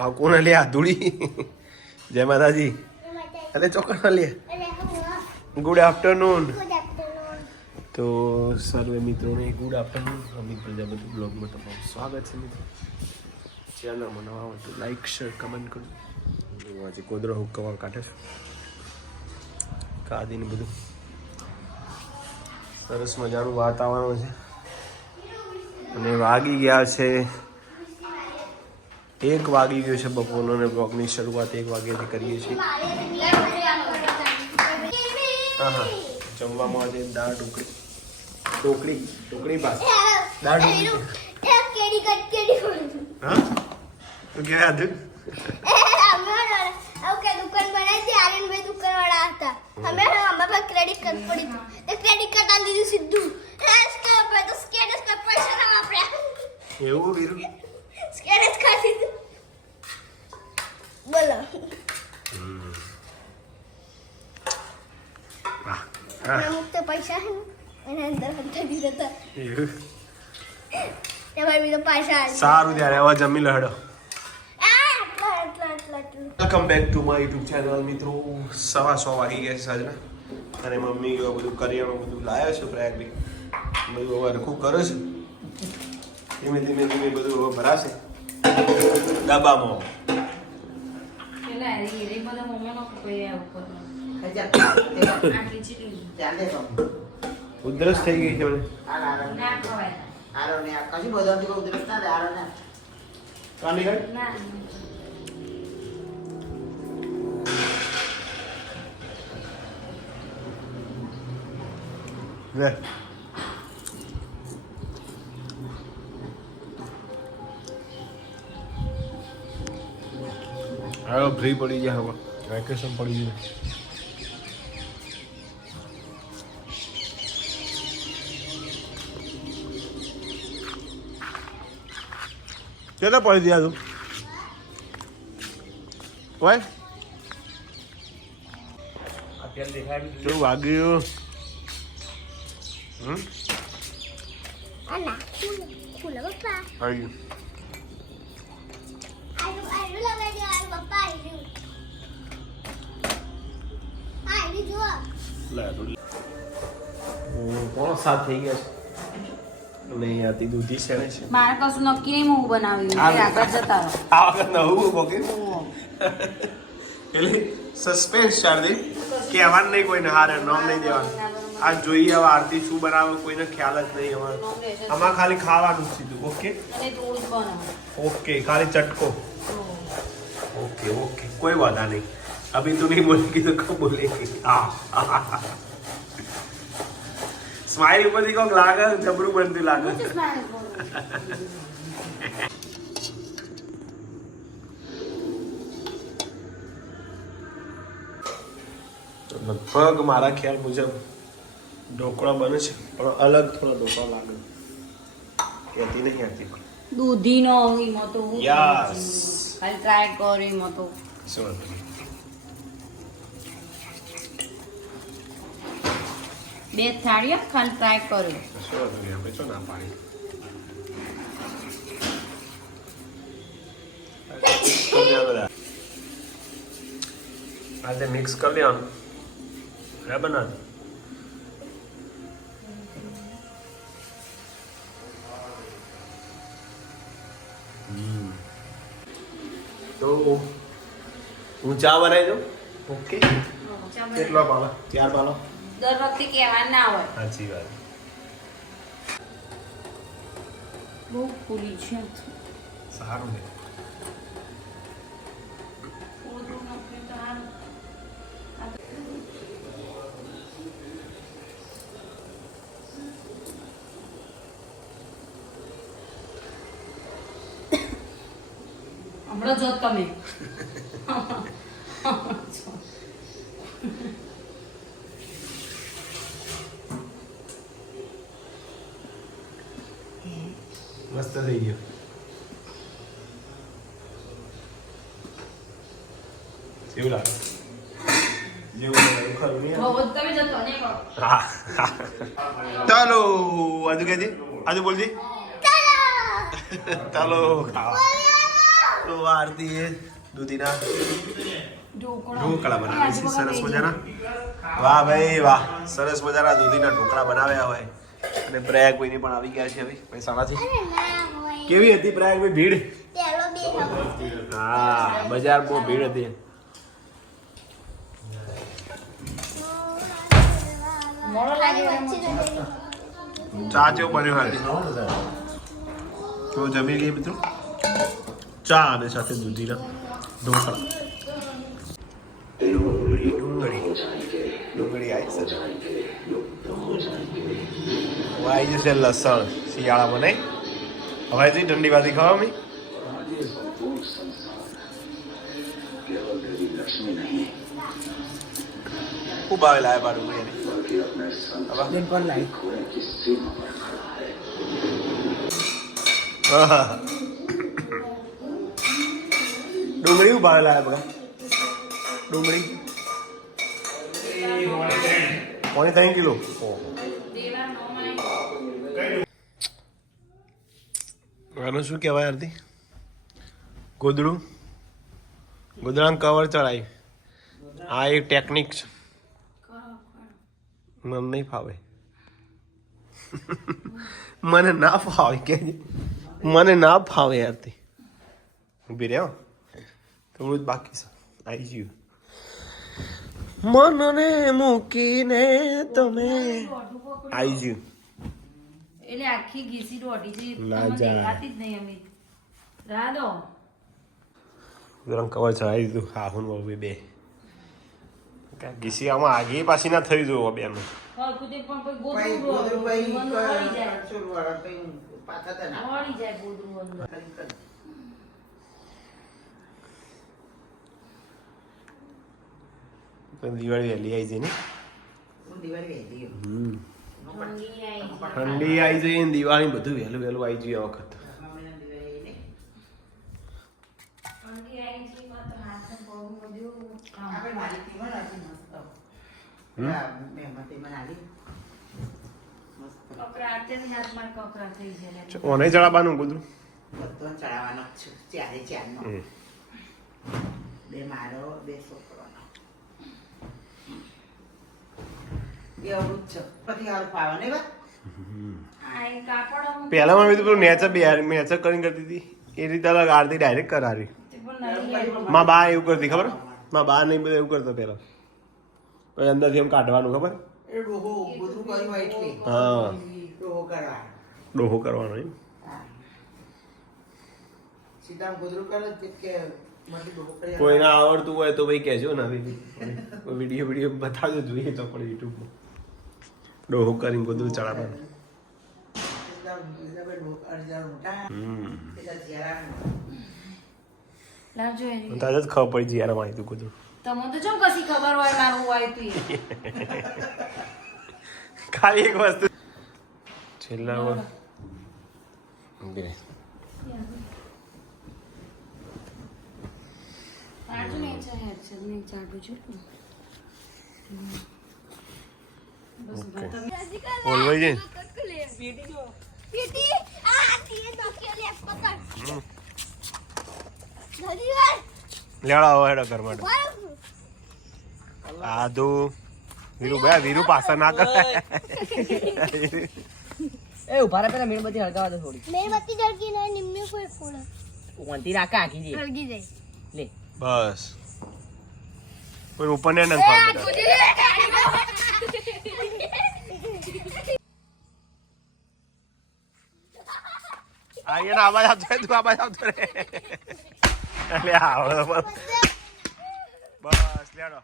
આ કોણ લે આ ધૂળી. જય માતાજી. અરે ચોકડ લે ગુડ આફ્ટરનૂન તો સર્વે મિત્રોને ગુડ આફ્ટરનૂન અમિત પ્રજાપતિ બ્લોગમાં તમારું સ્વાગત છે મિત્રો. ચેનલમાં નવા હોય તો લાઈક શેર કમેન્ટ કરો. હું આજે ગોદરો હુકવા કાઢે છું. કાદીને બધું સરસ મજાનું વાતાવરણ છે. અને વાગી ગયા છે એક વાગી ગયો છે બપોરનો અને બ્લોગની શરૂઆત એક વાગ્યાથી કરીએ છીએ. હા હા. જમવામાં આજે દાળ ઢોકળી. ઢોકળી ઢોકળી ભાત. દાળ ઢોકળી. હા? તો ક્યાં હતું ક્રેડિટ કાર્ડ પડી તે ક્રેડિટ કાર્ડ આલી દીધું સીધું સ્કેન પર તો સ્કેન જ કર પૈસા ના વાપર્યા એવું વીરું સ્કેન જ કરી દીધું બોલો હા હા અમુક તો પૈસા હે ને એના અંદર હંતા દીધા હતા એવું એમાં બીજો પૈસા આવી સારું ત્યારે હવે જમી લો હેડો. આ આટલા આટલા આટલા આટલા welcome back to my YouTube channel મિત્રો. સવા સો વાગી ગયા છે સાંજના. અને મમ્મી ગયો બધું કરિયાણું બધું લાવ્યો છે પ્રયાગભાઈ બધું હવે હરખું કરે છે. ધીમે ધીમે ધીમે બધું હવે ભરાશે. ડબ્બામાં પેલા ઉધરસ થઈ ગઈ છે મને. ના ખવાય કાની હેડ ના. લે. હાલો ફ્રી પડી ગયા હવે. વેકેશન પડી ગયું. કેટલા પડી ગયા તું. ભાઈ કેવું વાગ્યું? હમ? આ ના ખુલે ખુલે પપ્પા આવી ગયું. આયુ આયુ લગાઈ દે આયુ પપ્પા આયુ આયુ જો પોણો સાત થઈ ગયા છે? નહીં આતી દૂધી શેણે છે. મારે કશું નક્કી નહીં હું બનાવ્યું આગળ જતા આ વખત નવું બોકે એટલે સસ્પેન્સ શારદી. કહેવાનું નહીં કોઈને હારે નામ નહીં દેવાનું. આ જોઈએ હવે આરતી શું બનાવે કોઈને ખ્યાલ જ નહીં અમારે આમાં ખાલી ખાવાનું સીધું ઓકે? ઓકે ખાલી ચટકો. ઓકે ઓકે કોઈ વાંધા નહીં. અભી તું નહીં બોલી કીધું બોલે. હા. સ્માઈલ ઉપરથી કોક લાગે જબરું બનતું લાગે. લગભગ મારા ખ્યાલ મુજબ ઢોકળા બને છે પણ અલગ થોડા ઢોકળા લાગે. કહેતી નહીં હતી પણ દૂધીનો ઈમો તો યસ આઈ ટ્રાય કરી મો તો શું બે થાળીઓ ખાલી ટ્રાય કરો. ના પાડી આજે મિક્સ કરી આમ બરાબર ને? તો હું ચા બનાવી દઉં? ઓકે. કેટલા પાલા? ચાર પાલો. દર વખતે કહેવા ના હોય. સાચી વાત. બહુ ફૂલી છે. સારું ને. હમણાં જો તમે. મસ્ત થઈ ગયો કેવું લાગે ચાલો આજુ કે આજુ બોલજી ચાલો તો આરતી દૂધીના ઢોકળા બનાવે છે સરસ મજાના વાહ ભાઈ વાહ સરસ મજાના દૂધીના ઢોકળા બનાવ્યા હોય અને પ્રયાગ ભાઈ પણ આવી ગયા છે હવે મહેસાણાથી. કેવી હતી પ્રયાગ ભાઈ ભીડ? પેલો બે હવે હા બજાર બહુ ભીડ હતી. ચા જેવું બન્યું હતી તો જમી લઈએ મિત્રો. ચા અને સાથે દૂધીના ઢોકળા. ડુંગળી. ડુંગળી. આવી છે આવી જશે લસણ શિયાળામાં નહીં? હવે જઈ ઠંડી બાજી ખાવા મી? ખૂબ આવે લાવે બાડું ડુંગળી ઊભા લાયા બગા ડુંગળી. પોણી ત્રણ કિલો આનું શું કહેવાય, આરતી? ગોદડું? ગોદડાનું કવર ચડાય. આ એક ટેકનિક છે. મને નહીં ફાવે. મને ના ફાવે, કે મને ના ફાવે યારથી ઊભી રહ્યો થોડું જ બાકી છે. આવી ગયું. મનને મૂકીને તમે આવી ગયું. એટલે આખી ઘીસી દોઢી છે. ના જા. દેખાતી જ નહીં અમે રાધો ગરમ કવર ચડાવી દીધું. હા હું બહુ બે. ગીસી આમાં આગે પાછી ના થઈ જવું બે નું. તે પણ પછી ભાઈ ગોદડું ગોદરું ભાઈ બંધ વળી જાય ચોરવાળા ભાઈ પાછા હતા ના વળી જાય ગોદડું અંદર દિવાળી વહેલી આવી જઈ ને હું દિવાળી વહેલી ગયો. હમ ઠંડી આવી જઈ ને દિવાળી બધું વહેલું વહેલું આવી જઈએ આ વખત બધું. ઓને ચડાવવાનું ગોદડું ચડાવવાનો. બે મારો બે છોકરાનો. એવું જ છે. પછી હારું ફાવે નહીં બા? આ એ કાપડ અમુક પહેલામાં મેં તો પેલું નેચર બે નેચર કરીને કરતી હતી. એ રીતે અલગ આરતી ડાયરેક્ટ કરાવી. માં બા એવું કરતી ખબર? માં બા નહીં બધું એવું કરતા પહેલા. પછી અંદરથી એમ કાઢવાનું ખબર. હા. ડોહો કરવા. કરવાનો એમ. કોઈને આવડતું હોય તો ભાઈ કહેજો ને વીડિયો વીડિયો બતાવજો જોઈએ તો પણ યુટ્યુબમાં ડોહો કરીને બધું ચડાવવાનું. તાજ જ ખબર પડી જયારે માં તું કીધું તમને તો જો કશી ખબર હોય મારું હોય તો? ખાલી એક વસ્તુ. છેલ્લા વાર ચાટુ નહીં છે, હેર છે, નહીં ચાટુ છું. બોલવાઈ જાય પીટી આ હાથીએ ડોક્યો લે પકડ. જલ્દી વાર લેડા હવે હેડો ઘર માટે. આદુ વીરુ ભાઈ વીરુ પાસા ના કર. એ ઊભા રહે પેલા મીણબત્તી હળગાવા દે થોડી. મીણબત્તી જળકી ના નિમ્મે કોઈ ફોડો. વંતી રાખે આખી જે. હળગી જાય. લે. બસ. કોઈ ઉપર ને નથી ખબર અહીંયા આવાજ આવતો તું આવાજ આવતો રહે. એટલે આવડો બસ. બસ લેડો.